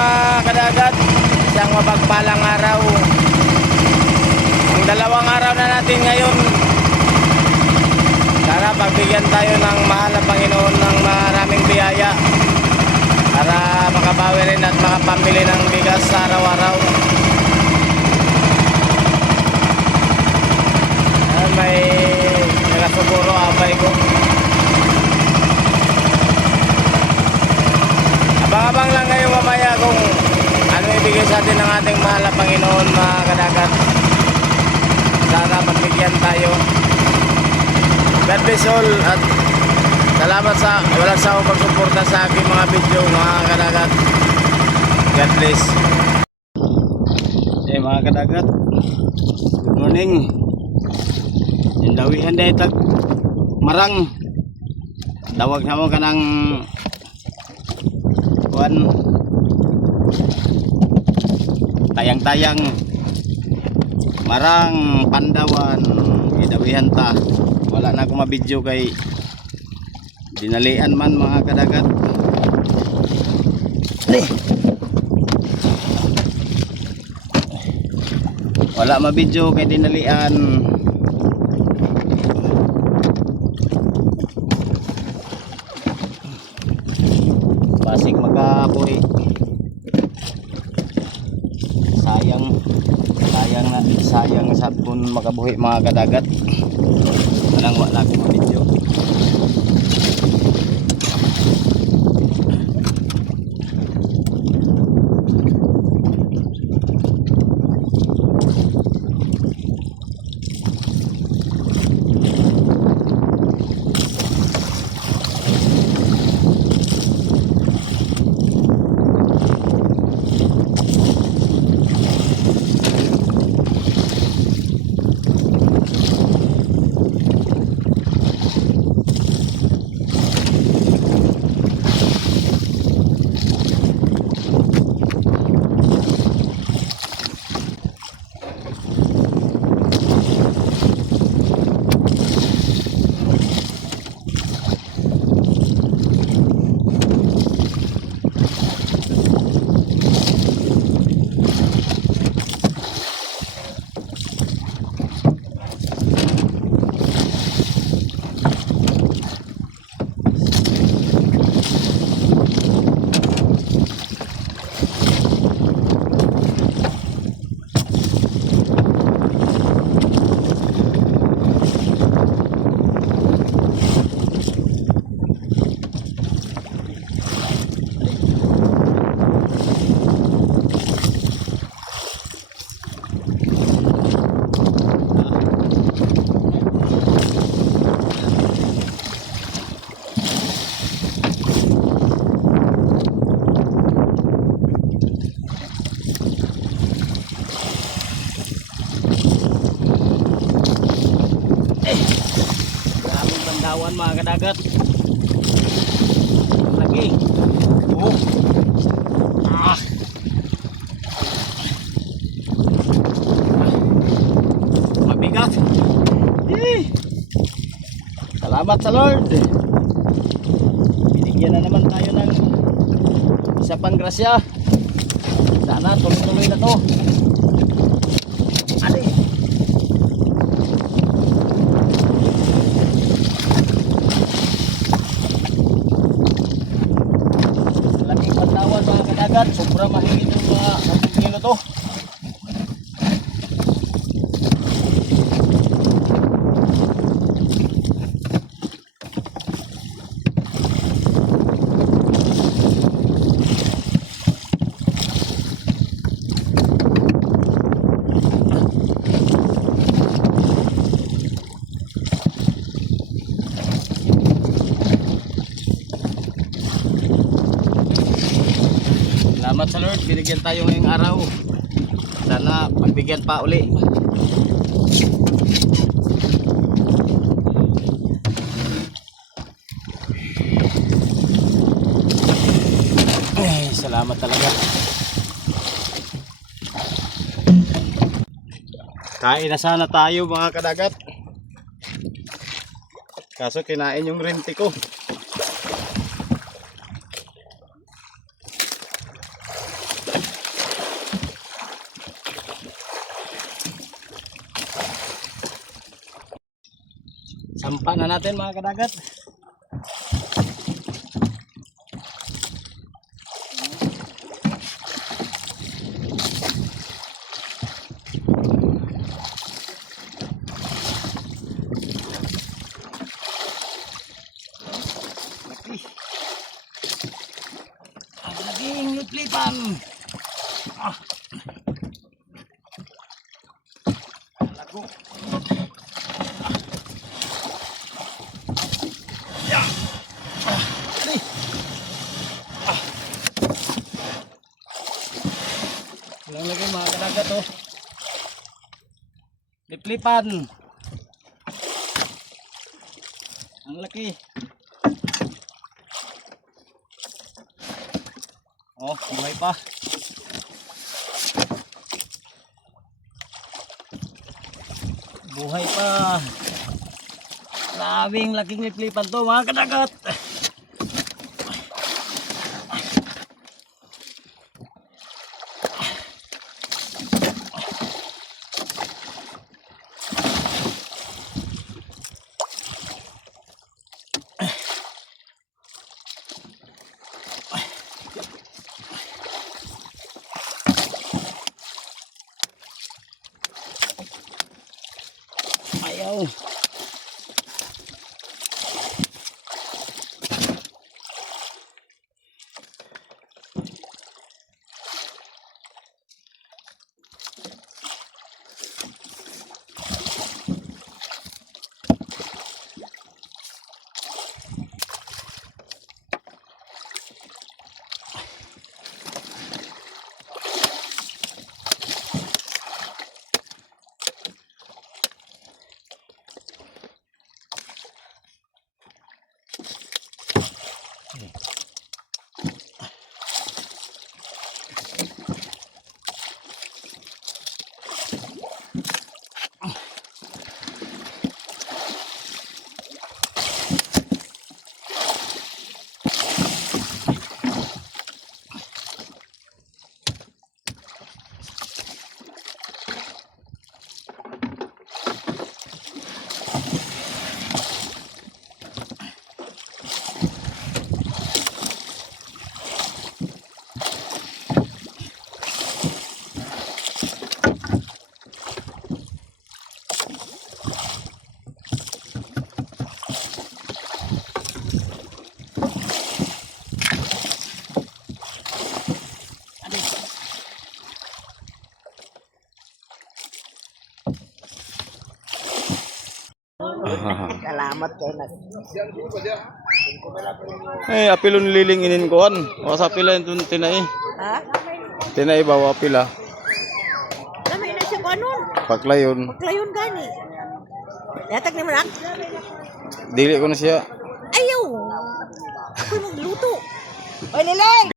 mga kadagat, isang mapagpalang araw. Ang dalawang araw na natin ngayon. Sana pagbigyan tayo ng mahal na Panginoon ng maraming biyaya para makabawi rin at makapambili ng bigas sa araw-araw. May nagasuguro abay ko. Abang-abang lang kayo mamaya kung ano ibigay sa atin ng ating mahal na Panginoon, mga kadagat. Sana pagbigyan tayo. God bless all at salamat sa walang sawang pagsuporta sa aking mga video, mga kadagat. God bless. Mga kadagat, good morning. Dawihan dahil tag marang tawag na mo ka ng tayang-tayang marang pandawan idawihan ta. Wala na akong mabidyo kay dinalian man, mga kadagat. Wala mabidyo kay dinalian. Basig makabuhi. Sayang sa kung makabuhi, mga kadagat. Walang wala akong mabidyo. Maraming pandawan, mga kadagat. Lagi. Oh. Mabigat. Salamat sa Lord. Binigyan na naman tayo ng isa pang grasya. Sana tuloy-tuloy na to. Sobra mahigit yung mga 10 kilo to. Salamat sa Lord, binigyan tayo ngayong araw. Sana pagbigyan pa uli. Salamat talaga. Kain na sana tayo, mga kadagat. Kaso kinain yung rente ko. Sampa na natin mga kadagat. Ang laging liplipan. Lago. Walang lagay mga kadagat oh. Liplipan. Ang laki. Oh, buhay pa. Buhay pa. Grabing laking liplipan to mga kadagat. Ayaw. Salamat kay nag. Apilon liling inin kuan. O sa pila yung tinay. Ha? Tinay bawa pila. Dami na siya kanon. Paklayon. Paglayon gani. Yatag ni manak. Dili ko na siya. Ayaw. Ako magluto. Oy, Lilay!